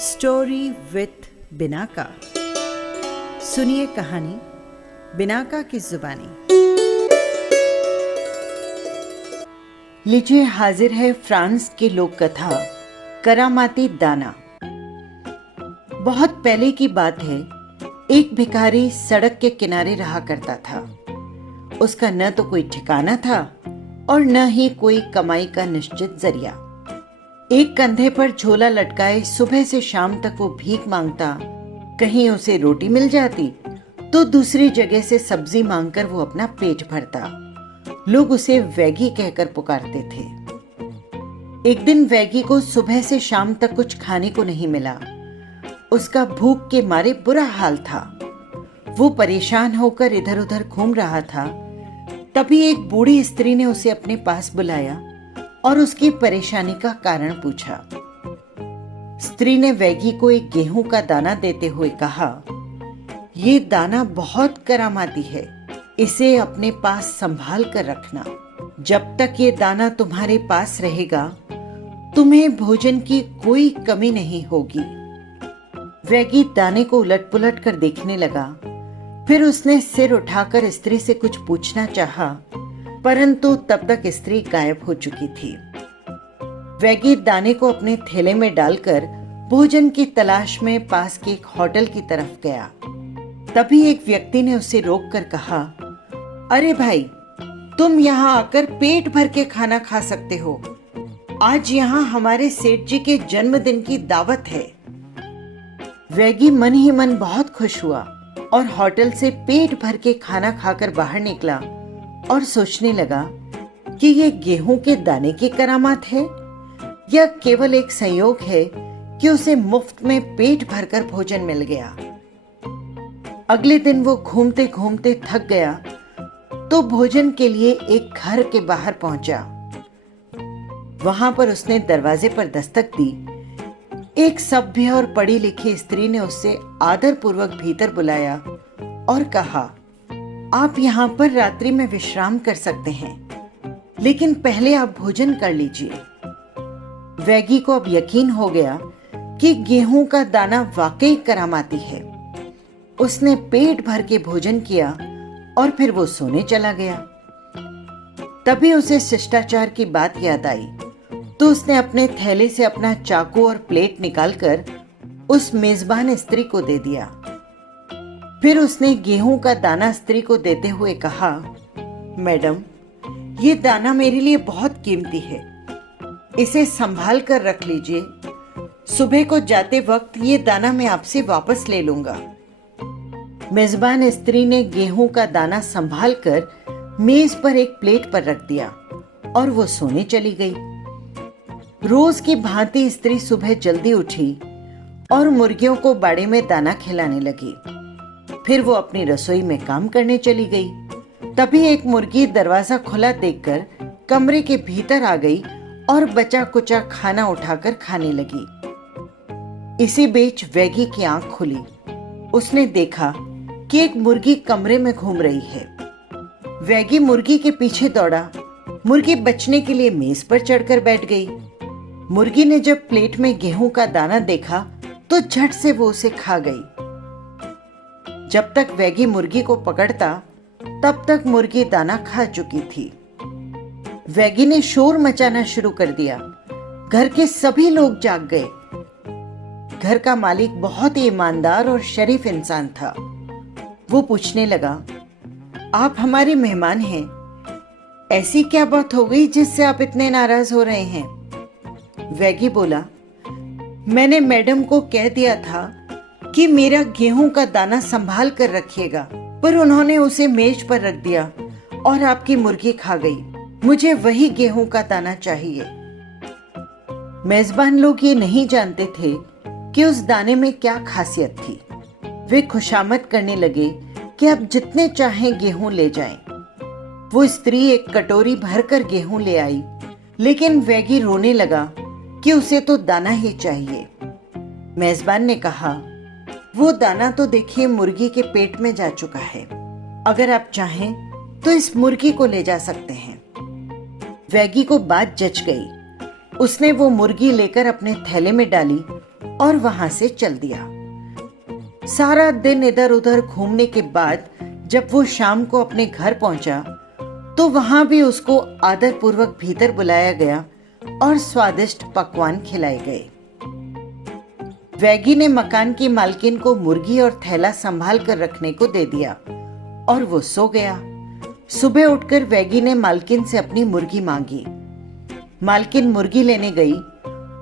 Story with Binaca. सुनिए कहानी Binaca की जुबानी। लीजिए, हाजिर है फ्रांस की लोक कथा करामाती दाना। बहुत पहले की बात है। एक भिखारी सड़क के किनारे रहा करता था। उसका न तो कोई ठिकाना था और न ही कोई कमाई का निश्चित जरिया। एक कंधे पर झोला लटकाए सुबह से शाम तक वो भीख मांगता। कहीं उसे रोटी मिल जाती तो दूसरी जगह से सब्जी मांगकर वो अपना पेट भरता। लोग उसे वैगी कहकर पुकारते थे। एक दिन वैगी को सुबह से शाम तक कुछ खाने को नहीं मिला। उसका भूख के मारे बुरा हाल था। वो परेशान होकर इधर उधर घूम रहा था। तभी एक बूढ़ी स्त्री ने उसे अपने पास बुलाया और उसकी परेशानी का कारण पूछा। स्त्री ने वैगी को एक गेहूं का दाना देते हुए कहा, ये दाना बहुत करामाती है, इसे अपने पास संभाल कर रखना। जब तक ये दाना तुम्हारे पास रहेगा तुम्हें भोजन की कोई कमी नहीं होगी। वैगी दाने को उलट पुलट कर देखने लगा। फिर उसने सिर उठाकर स्त्री से कुछ पूछना चाहा, परंतु तब तक स्त्री गायब हो चुकी थी। वैगी दाने को अपने थैले में डालकर भोजन की तलाश में पास के एक होटल की तरफ गया। तभी एक व्यक्ति ने उसे रोककर कहा, अरे भाई, तुम यहाँ आकर पेट भर के खाना खा सकते हो। आज यहाँ हमारे सेठ जी के जन्मदिन की दावत है। वैगी मन ही मन बहुत खुश हुआ और होटल से पेट भर के खाना खाकर बाहर निकला और सोचने लगा कि ये गेहूं के दाने की करामात है या केवल एक संयोग है कि उसे मुफ्त में पेट भरकर भोजन मिल गया। अगले दिन वो घूमते घूमते थक गया तो भोजन के लिए एक घर के बाहर पहुंचा। वहां पर उसने दरवाजे पर दस्तक दी। एक सभ्य और पढ़ी लिखी स्त्री ने उससे आदरपूर्वक भीतर बुलाया और कहा, आप यहाँ पर रात्रि में विश्राम कर सकते हैं, लेकिन पहले आप भोजन कर लीजिए। वैगी को अब यकीन हो गया कि गेहूं का दाना वाकई करामाती है। उसने पेट भर के भोजन किया और फिर वो सोने चला गया। तभी उसे शिष्टाचार की बात याद आई तो उसने अपने थैले से अपना चाकू और प्लेट निकालकर उस मेजबान स्त्री को दे दिया। फिर उसने गेहूं का दाना स्त्री को देते हुए कहा, मैडम, ये दाना मेरे लिए बहुत कीमती है, इसे संभाल कर रख लीजिए। सुबह को जाते वक्त ये दाना मैं आपसे वापस ले लूंगा। मेजबान स्त्री ने गेहूं का दाना संभाल कर मेज पर एक प्लेट पर रख दिया और वो सोने चली गई। रोज की भांति स्त्री सुबह जल्दी उठी और मुर्गियों को बाड़े में दाना खिलाने लगी। फिर वो अपनी रसोई में काम करने चली गई। तभी एक मुर्गी दरवाजा खुला देखकर कमरे के भीतर आ गई और बचा कुचा खाना उठाकर खाने लगी। इसी बीच वैगी की आंख खुली। उसने देखा कि एक मुर्गी कमरे में घूम रही है। वैगी मुर्गी के पीछे दौड़ा। मुर्गी बचने के लिए मेज पर चढ़कर बैठ गई। मुर्गी ने जब प्लेट में गेहूं का दाना देखा तो झट से वो उसे खा गई। जब तक वैगी मुर्गी को पकड़ता तब तक मुर्गी दाना खा चुकी थी। वैगी ने शोर मचाना शुरू कर दिया। घर के सभी लोग जाग गए। घर का मालिक बहुत ही ईमानदार और शरीफ इंसान था। वो पूछने लगा, आप हमारे मेहमान हैं, ऐसी क्या बात हो गई जिससे आप इतने नाराज हो रहे हैं? वैगी बोला, मैंने मैडम को कह दिया था कि मेरा गेहूं का दाना संभाल कर रखिएगा, पर उन्होंने उसे मेज पर रख दिया और आपकी मुर्गी खा गई। मुझे वही गेहूं का दाना चाहिए। मेजबान लोग ये नहीं जानते थे कि उस दाने में क्या खासियत थी। वे खुशामद करने लगे कि अब जितने चाहें गेहूं ले जाएं। वो स्त्री एक कटोरी भरकर गेहूं ले आई, लेकिन वैगी रोने लगा कि उसे तो दाना ही चाहिए। मेजबान ने कहा, वो दाना तो देखिए मुर्गी के पेट में जा चुका है। अगर आप चाहें तो इस मुर्गी को ले जा सकते हैं। वैगी को बात जच गई। उसने वो मुर्गी लेकर अपने थैले में डाली और वहां से चल दिया। सारा दिन इधर उधर घूमने के बाद जब वो शाम को अपने घर पहुंचा तो वहां भी उसको आदरपूर्वक भीतर बुलाया गया और स्वादिष्ट पकवान खिलाए गए। वैगी ने मकान की मालकिन को मुर्गी और थैला संभाल कर रखने को दे दिया और वो सो गया। सुबह उठकर वैगी ने मालकिन से अपनी मुर्गी मांगी। मालकिन मुर्गी लेने गई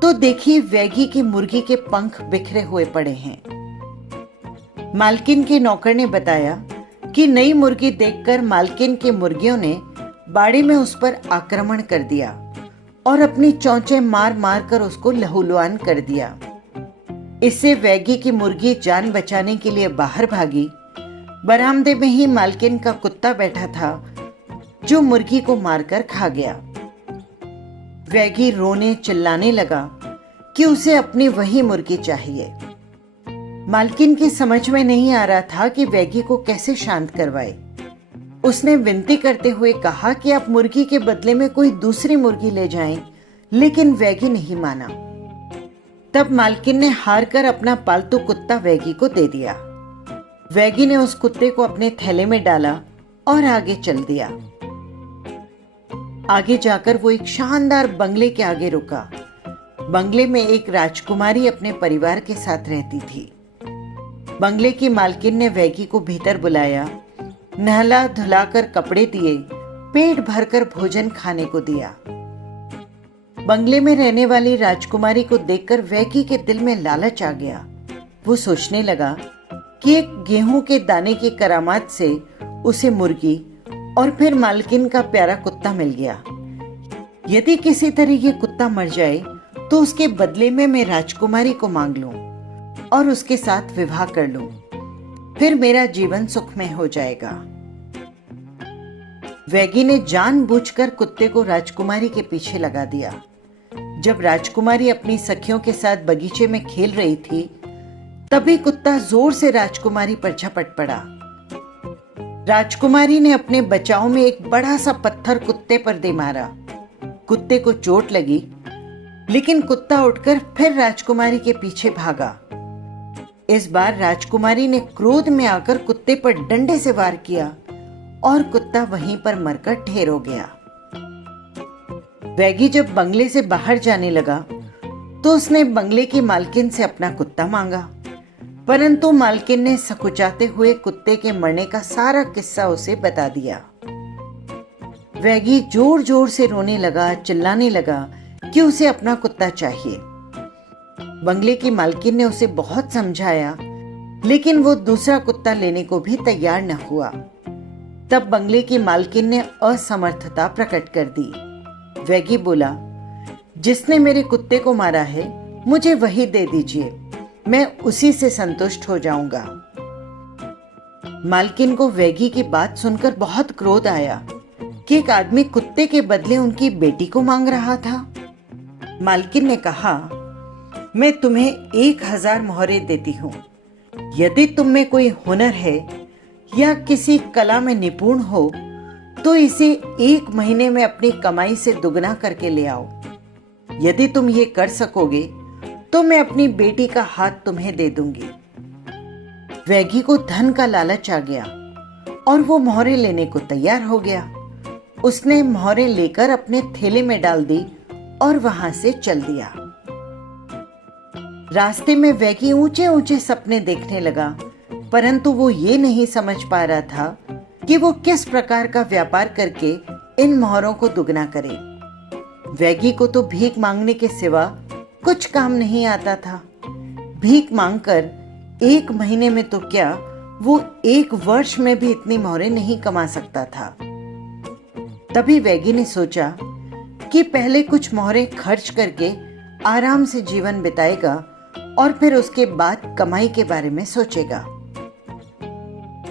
तो देखी वैगी की मुर्गी के पंख बिखरे हुए पड़े हैं। मालकिन के नौकर ने बताया कि नई मुर्गी देखकर मालकिन के मुर्गियों ने बाड़े में उस पर आक्रमण कर दिया और अपनी चोंचें मार मार कर उसको लहूलुहान कर दिया। इससे वैगी की मुर्गी जान बचाने के लिए बाहर भागी। बरामदे में ही मालकिन का कुत्ता बैठा था जो मुर्गी को मारकर खा गया। वैगी रोने चिल्लाने लगा कि उसे अपनी वही मुर्गी चाहिए। मालकिन की समझ में नहीं आ रहा था कि वैगी को कैसे शांत करवाए। उसने विनती करते हुए कहा कि आप मुर्गी के बदले में कोई दूसरी मुर्गी ले जाएं, लेकिन वैगी नहीं माना। तब मालकिन ने हार कर अपना पालतू कुत्ता वैगी को दे दिया। वैगी ने उस कुत्ते को अपने थैले में डाला और आगे चल दिया। आगे जाकर वो एक शानदार बंगले के आगे रुका। बंगले में एक राजकुमारी अपने परिवार के साथ रहती थी। बंगले की मालकिन ने वैगी को भीतर बुलाया, नहला धुलाकर कपड़े दिए, पेट भरकर भोजन खाने को दिया। बंगले में रहने वाली राजकुमारी को देखकर वैगी के दिल में लालच आ गया। वो सोचने लगा कि एक गेहूं के दाने की करामात से उसे मुर्गी और फिर मालकिन का प्यारा कुत्ता मिल गया। यदि किसी तरह ये कुत्ता मर जाए तो उसके बदले में मैं राजकुमारी को मांग लूं और उसके साथ विवाह कर लूं, फिर मेरा जीवन सुखमय हो जाएगा। वैगी ने जानबूझकर कुत्ते को राजकुमारी के पीछे लगा दिया। जब राजकुमारी अपनी सखियों के साथ बगीचे में खेल रही थी, तभी कुत्ता जोर से राजकुमारी पर झपट पड़ा। राजकुमारी ने अपने बचाव में एक बड़ा सा पत्थर कुत्ते पर दे मारा। कुत्ते को चोट लगी, लेकिन कुत्ता उठकर फिर राजकुमारी के पीछे भागा। इस बार राजकुमारी ने क्रोध में आकर कुत्ते पर डंडे से वार किया और कुत्ता वहीं पर मरकर ढेर हो गया। वैगी जब बंगले से बाहर जाने लगा तो उसने बंगले की मालकिन से अपना कुत्ता मांगा, परंतु मालकिन ने सकुचाते हुए कुत्ते के मरने का सारा किस्सा उसे बता दिया। वैगी जोर जोर से रोने लगा, चिल्लाने लगा कि उसे अपना कुत्ता चाहिए। बंगले की मालकिन ने उसे बहुत समझाया, लेकिन वो दूसरा कुत्ता लेने को भी तैयार न हुआ। तब बंगले की मालकिन ने असमर्थता प्रकट कर दी। वैगी बोला, जिसने मेरे कुत्ते को मारा है मुझे वही दे दीजिए, मैं उसी से संतुष्ट हो जाऊंगा। मालकिन को वैगी की बात सुनकर बहुत क्रोध आया कि एक आदमी कुत्ते के बदले उनकी बेटी को मांग रहा था। मालकिन ने कहा, मैं तुम्हें 1000 मोहरें देती हूँ। यदि तुम में कोई हुनर है या किसी कला में निपुण हो तो इसे 1 महीने में अपनी कमाई से दुगना करके ले आओ। यदि तुम ये कर सकोगे तो मैं अपनी बेटी का हाथ तुम्हें दे दूंगी। वैगी को धन का लालच आ गया और वो मोहरें लेने को तैयार हो गया। उसने मोहरें लेकर अपने थैले में डाल दी और वहां से चल दिया। रास्ते में वैगी ऊंचे ऊंचे सपने देखने लगा, परंतु वो ये नहीं समझ पा रहा था कि वो किस प्रकार का व्यापार करके इन मोहरों को दुगना करे। वैगी को तो भीख मांगने के सिवा कुछ काम नहीं आता था। भीख मांगकर 1 महीने में तो क्या, वो 1 वर्ष में भी इतनी मोहरें नहीं कमा सकता था। तभी वैगी ने सोचा कि पहले कुछ मोहरें खर्च करके आराम से जीवन बिताएगा और फिर उसके बाद कमाई के बारे में सोचेगा।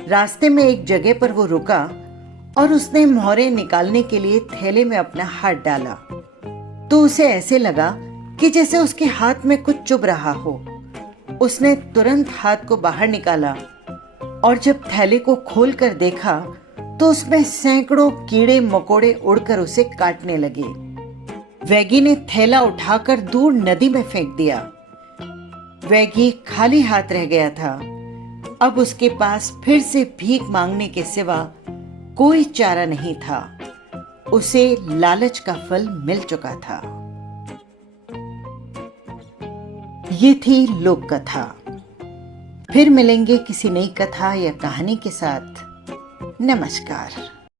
रास्ते में एक जगह पर वो रुका और उसने मोहरें निकालने के लिए थैले में अपना हाथ डाला तो उसे ऐसे लगा कि जैसे उसके हाथ में कुछ चुभ रहा हो। उसने तुरंत हाथ को बाहर निकाला और जब थैले को खोलकर देखा तो उसमें सैकड़ों कीड़े मकोड़े उड़कर उसे काटने लगे। वैगी ने थैला उठाकर दूर नदी में फेंक दिया। वैगी खाली हाथ रह गया था। अब उसके पास फिर से भीख मांगने के सिवा कोई चारा नहीं था। उसे लालच का फल मिल चुका था। ये थी लोक कथा। फिर मिलेंगे किसी नई कथा या कहानी के साथ। नमस्कार।